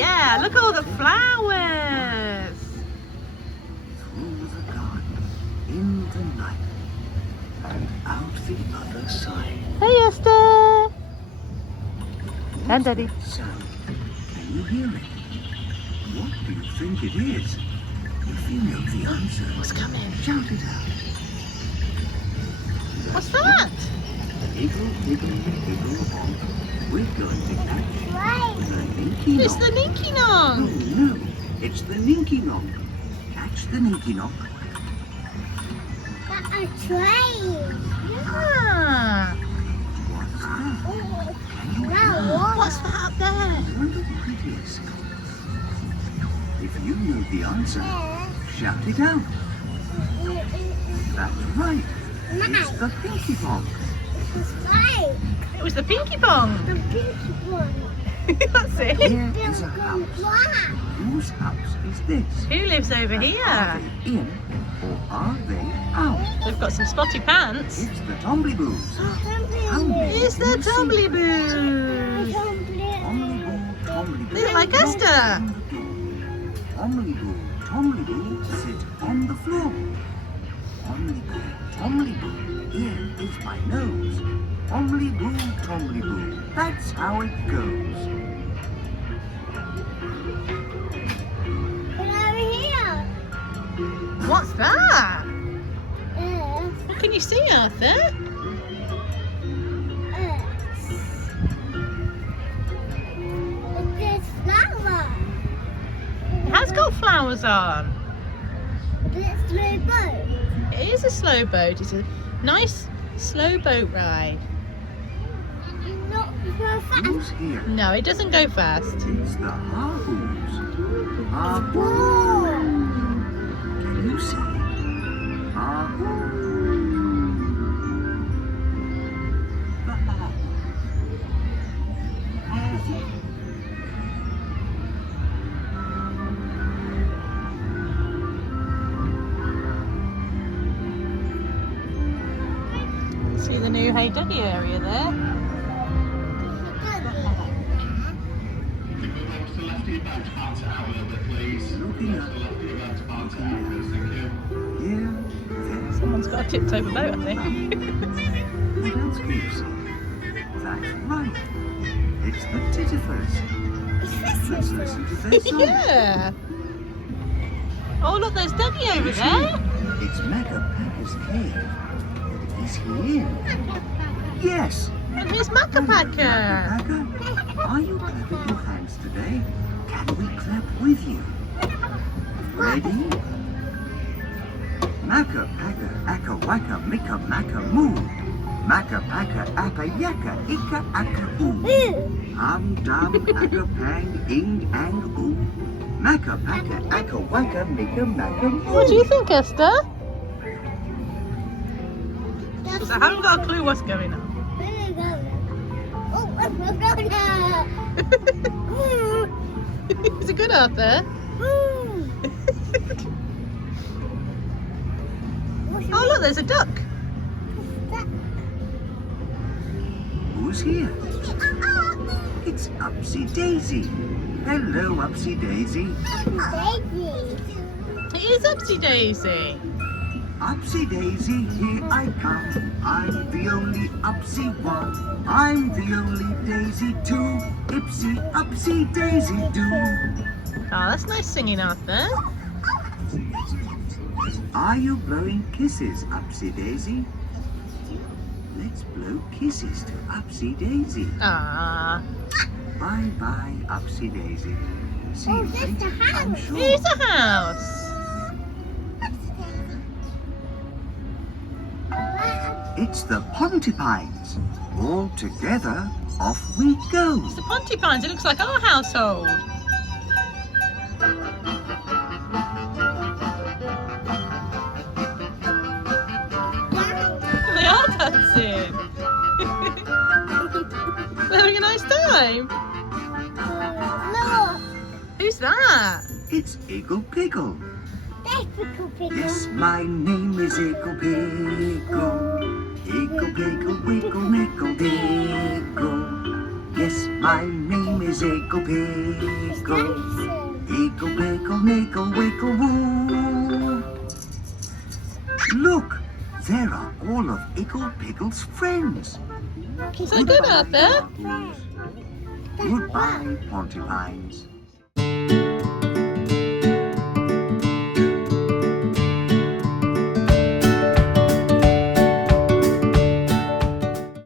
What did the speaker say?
Yeah, look at all the flowers. Through the garden, in the night, and out the other side. Hey, Esther. And Daddy. Sound. Can you hear it? What do you think it is? If you know the answer, What's coming? shout it out. What's that? Higgle, higgle, higgle on. We're going to catch the Ninky Nonk. It's the Ninky Nonk. Oh no, it's the Ninky Nonk. Catch the Ninky Nonk. A train. Yeah. What's that? Can you Wow. What's that up there? I wonder what it is. If you know the answer, shout it out. That's right. It's the Pinky Pong. It's right. It was the Pinky Pong. The pink one. That's it. Here is a house. Wow. Whose house is this? Who lives over Are here? they in or are they out? They've got some spotty pants. It's the Tombliboos. It's the Tombliboos. Tombliboo. They look like Esther. Tombliboo, sit on the floor. Tombliboo, here is my nose. Tombliboo, that's how it goes. Get over here. What's that? Uh, What can you see, Arthur? It's flower. It has got flowers on. It's my boat. It is a slow boat. It's a nice slow boat ride. Not so fast. Who's here? No, it doesn't go fast. It's the Harpoos. Harpoon. Whoa. Can you see it? Harpoon. The Harpoon. See the new Hey Daddy area there? Looking up. Here, there. Someone's got a tipped over boat, I think. What else can you see? That's right. It's the Tittifers. Let's listen to their song. Yeah. Oh, look, there's Daddy over there. It's Mega Packer's cave. Is he in? Yes. And here's Macca Packer. Packer, are you clapping your hands today? Can we clap with you? Ready? Macca Packer, Akka Wacka, Micka Macka Moo. Macca Packer, Akka Yakka, Ika Akka Ooh. Hum Dum, Akka Pang, Ing Ang Ooh. Macca Packer, Akka Wacka, Micka Macka Moo. What do you think, Esther? Because I haven't got a clue what's going on. Oh, I'm going Is it good, Arthur? Oh, look, there's a duck. Who's here? It's Upsy Daisy. Hello, Upsy Daisy. It is Upsy Daisy. Upsy Daisy, here I come. I'm the only Upsy one. I'm the only Daisy too. Ipsy, Upsy Daisy do. Oh, that's nice singing, Arthur. Are you blowing kisses, Upsy Daisy? Let's blow kisses to Upsy Daisy. Ah, Bye bye, Upsy Daisy. See Oh, you there's later, the I'm house. sure. here's a house. It's the Pontipines. All together, off we go. It's the Pontipines. It looks like our household. They are dancing. They're having a nice time. Look, Who's that? It's Iggle Piggle. that's Pickle Pickle. Yes, my name is Iggle Piggle. Iggle Piggle, Wiggle, Nickle, Diggle. Yes, my name is Iggle Piggle. Pickle Pickle's friends. Is that good, Arthur? Goodbye, porcupines.